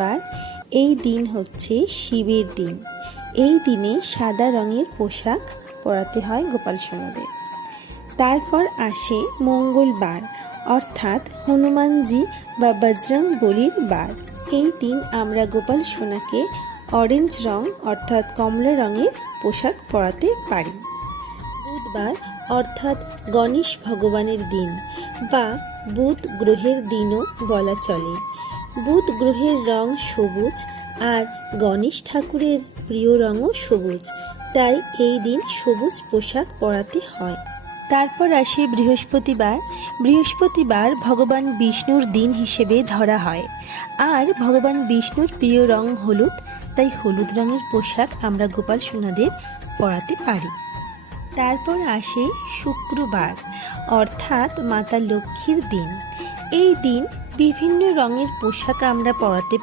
মঙ্গলবার। এই দিন হচ্ছে শিবের দিন। এই দিনে সাদা রঙের পোশাক পরাতে হয় গোপাল সোনাদের। তারপর আসে মঙ্গলবার, অর্থাৎ হনুমানজি বা বজরং বলির বার। এই দিন আমরা গোপাল সোনাকে অরেঞ্জ রং অর্থাৎ কমলা রঙের পোশাক পরাতে পারি। বুধবার অর্থাৎ গণেশ ভগবানের দিন বা বুধ গ্রহের দিনও বলা চলে। বুধ গ্রহের রং সবুজ আর গণেশ ঠাকুরের প্রিয় রঙও সবুজ, তাই এই দিন সবুজ পোশাক পরাতে হয়। তারপর আসে বৃহস্পতিবার। বৃহস্পতিবার ভগবান বিষ্ণুর দিন হিসেবে ধরা হয়, আর ভগবান বিষ্ণুর প্রিয় রং হলুদ, তাই হলুদ রঙের পোশাক আমরা গোপাল সোনাদের পরাতে পারি। তারপর আসে শুক্রবার, অর্থাৎ মাতা লক্ষ্মীর দিন। এই দিন বিভিন্ন রঙের পোশাক আমরা পরাতে পারি।